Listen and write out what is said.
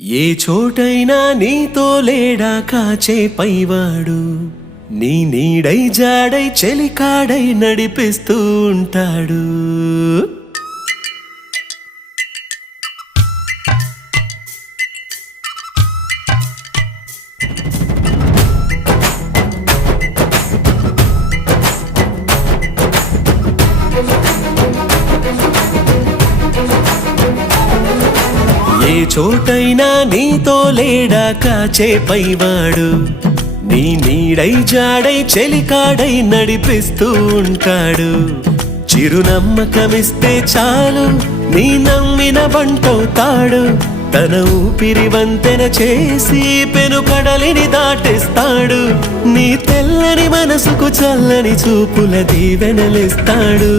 ఏ చోటైనా నీతో లేడా కాచే పైవాడు, నీ నీడై జాడై చెలికాడై నడిపిస్తూ ఉంటాడు. ఏ చోటైనా నీతో లేడా కాచే పైవాడు, నీ నీడై జాడై చెలికాడై నడిపిస్తూ ఉంటాడు. చిరునమ్మకమిస్తే చాలు నీ నమ్మిన బంటవుతాడు. తన ఊపిరి వంతెన చేసి పెను కడలిని దాటేస్తాడు. నీ తెల్లని మనసుకు చల్లని చూపుల దీవెనలిస్తాడు.